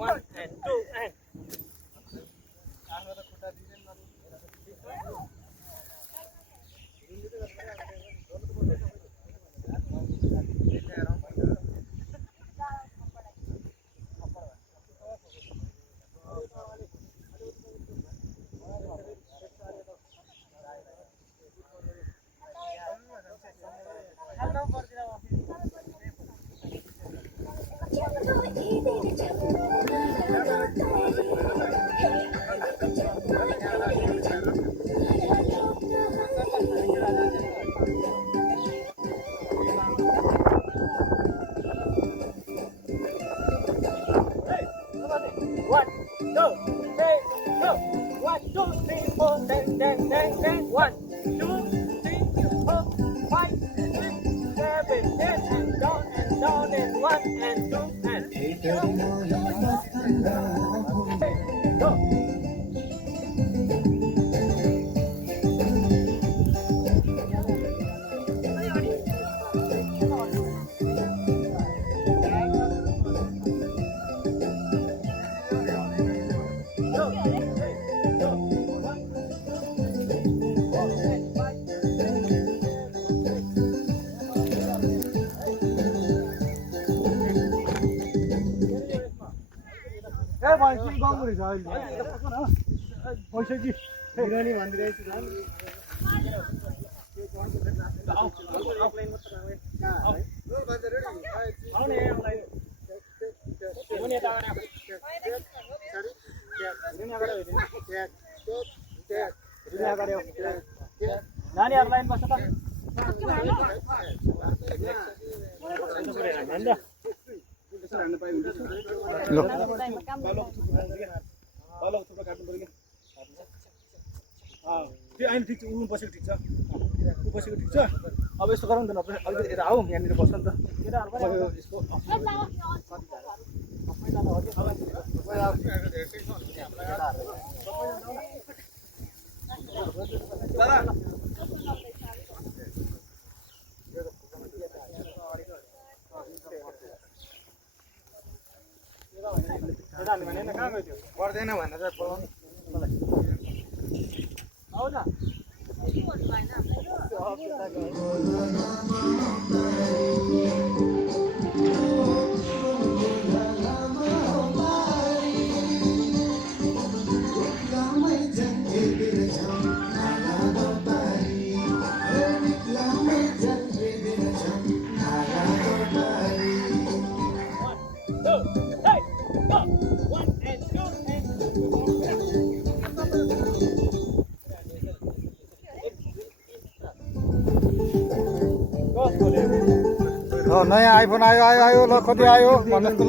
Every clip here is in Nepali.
1 and 2 and One, two, three, go. 1, 2, 3, 4, dang, dang, dang, dang. 1, 2, 3, 4, 5, 6, 7, 10, and down, and 1, and 2, and go. ए भाइ के गाउँको रहेछ अहिले पैसा कि बिरानी भनिदिरहेको छु नानीहरूलाई बस्छ त त्यो अहिले ठिक छ ऊ बसेको ठिक छ ऊ बसेको ठिक छ अब यस्तो गरौँ न अलिकति यता आऊ यहाँनिर बस्छ नि त यसको पर्दैन भनेर नयाँ आइफोन आयो आयो आयो ल कति आयो भन्नुहोस् त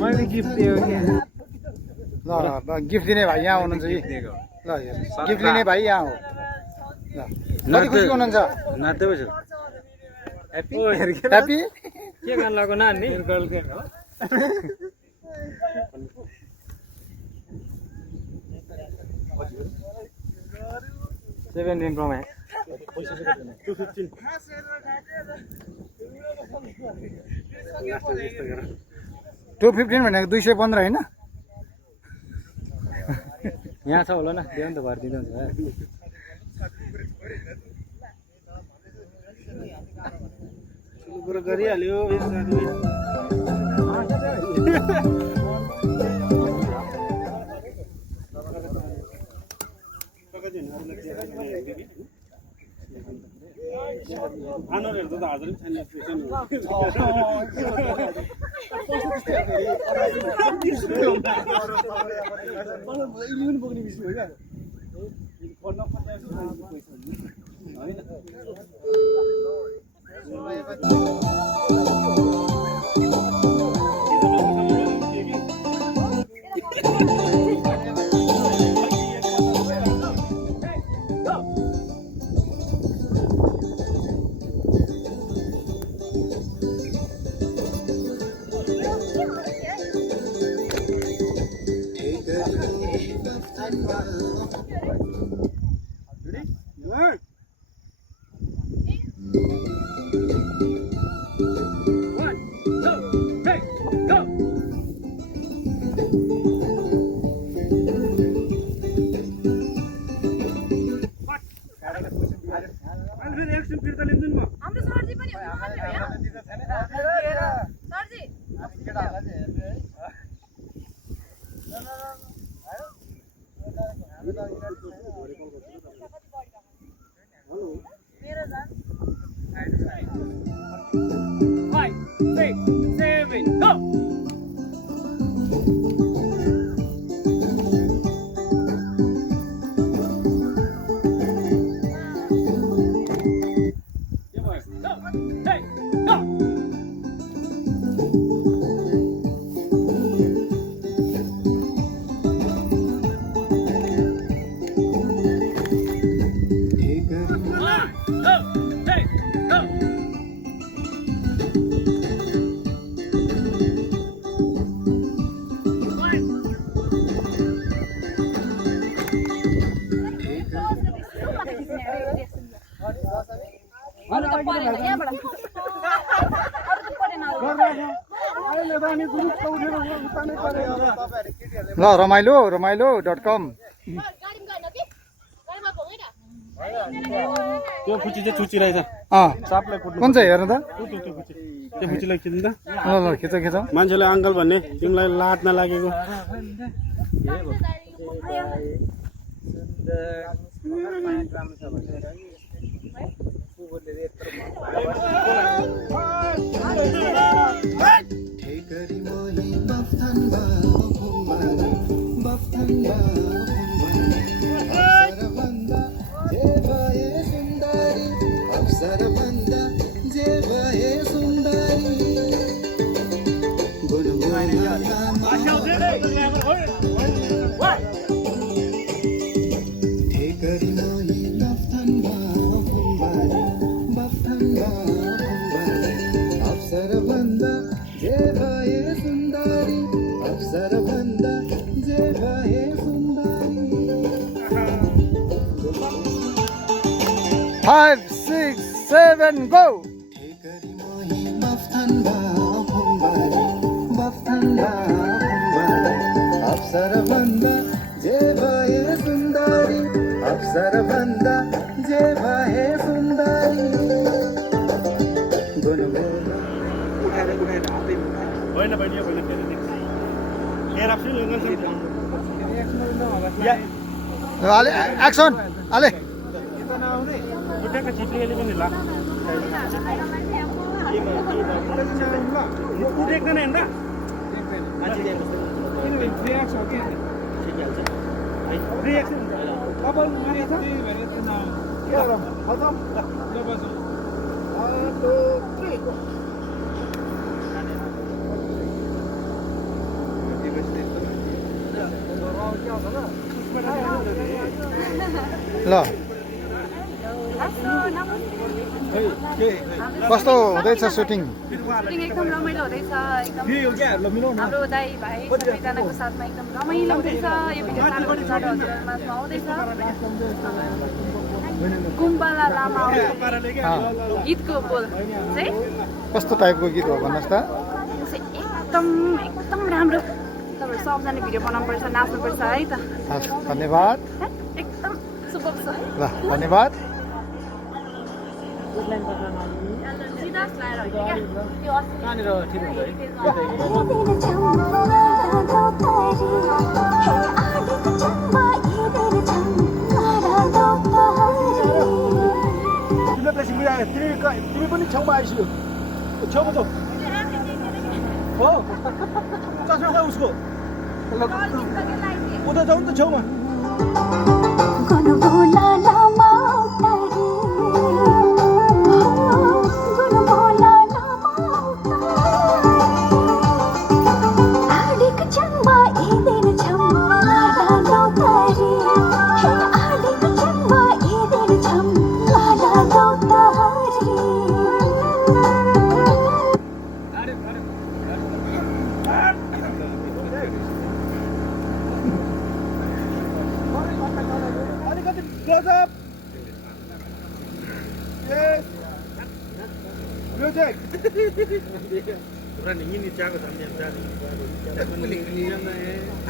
मैले गिफ्ट दियो ल गिफ्ट दिने भाइ यहाँ हुनुहुन्छ कि ल गिफ्ट दिने भाइ यहाँ हो ल कति खुसी हुनुहुन्छ ह्याप्पी के गर्न लाग्यो नानी 17 Pro Max 215 भनेको 215 होइन यहाँ छ होला न त्यो नि त भरिदिँदै हुन्छ कुरो गरिहाल्यो आनरहरु त हाजर छैन इलियन बोक्ने विषय हो क्या पढ्न फेरि एकछिन फिर्ता लिन्छु नि म हाम्रो सरजी पनि हुनुहुन्छ सरजी मेरो जान 5, 6, 7, go! ल रमाइलो.com त्यो फुची चाहिँ चुची रहेछ सापलाई कुट्नु कुन चाहिँ हेर्नु त त्यो फुचीलाई खिच्नु त ल खिच मान्छेले अङ्कल भन्ने तिमीलाई लात नलागेको Five, 6, 7, go! Ale, action! Ale! ल कस्तो हुँदैछ सुटिङ एकदम रमाइलो हुँदैछ एकदम हाम्रो दाइ भाइ सबैजनाको साथमा एकदम रमाइलो हुँदैछ यो भिडियो हजुरहरूमा आउँदैछ गुम्बाला लामा गीतको बोल चाहिँ कस्तो टाइपको गीत हो भन्नुहोस् त एकदम राम्रो तपाईँहरू सबजना भिडियो बनाउनुपर्छ नाच्नुपर्छ है त हस् धन्यवाद एकदम सुपर छ ल धन्यवाद तिमी पनि छेउमा आइसक्यो छेउमा जाऊ हो चस्मा छ उसको उता जाउँ नि त छेउमा Close up. Yes. Music. Running ini jago sambil jalan.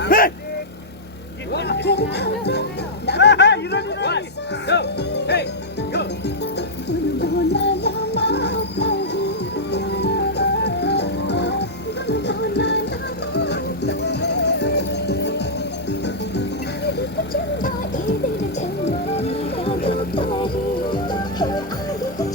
Hey. Hey, you don't. Go. Hey, go. Hello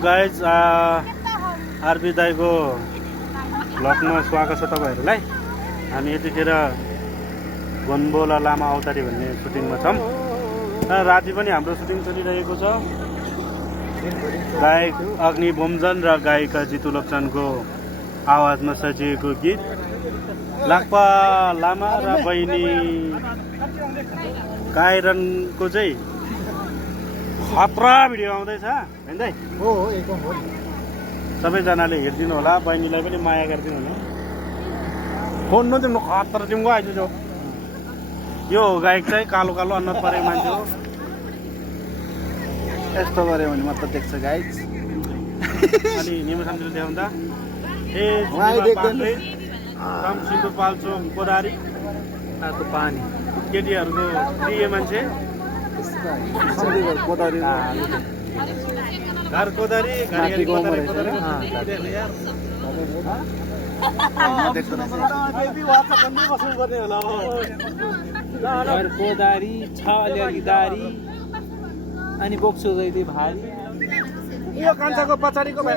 guys, RB दाईको भ्लगमा स्वागत छ तपाईँहरूलाई। हामी यतिखेर गनबोला लामा अवतारी भन्ने सुटिङमा छौँ। राति पनि हाम्रो सुटिङ चलिरहेको छ। गायक अग्नि बोमजन र गायिका जितु लप्चनको आवाजमा सजिएको गीत लाक्पा लामा र बहिनी काइरनको चाहिँ खतरा भिडियो आउँदैछ होइन दाइ? हो एकदम हो। सबैजनाले हेरिदिनु होला, बहिनीलाई पनि माया गरिदिनु होला। फोन नदिनु खतरा टिमको आइज। यो गायक चाहिँ कालो कालो अन्नत परेको मान्छे हो। यस्तो गऱ्यो भने मात्र देख्छ गाइज। अनि निमा सामसिल देखाउँदा ए राम सिन्धु पाल्चोक कोदारी पानी केटीहरूको प्रिय मान्छे कोदारी घर कोदारी घरी कोदारी कोदारी छ अलिअलि दारी अनि बोक्छु जहिले भारी। यो कान्छाको पछाडिको भाइ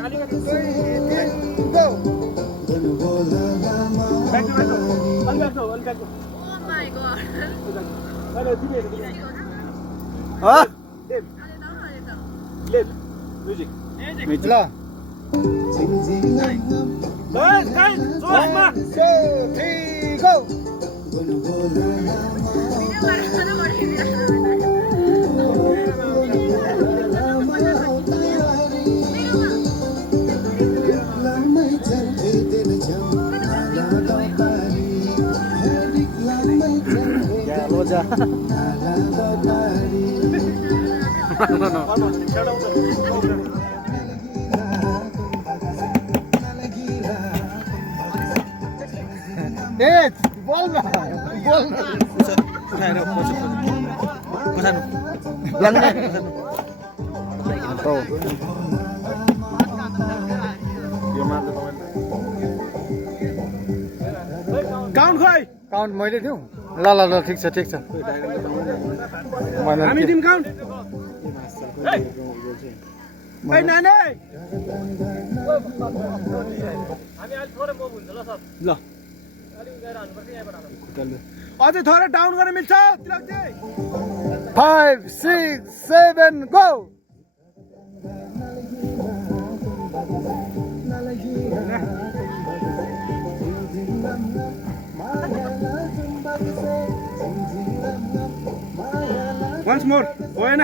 काउन्ट मैले दिउँ। ल ल ल ठिक छ ठिक छ। हामी टिम काउन्ट। ल अझै थोरै डाउन गर्न मिल्छ। 5 6 7 गो। वन्स मोर भएन,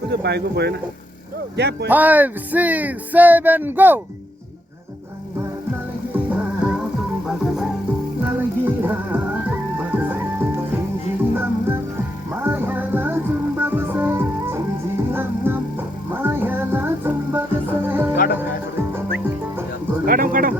त्यो भाइको भएन। 5 6 7 गो। काटौँ काटौँ।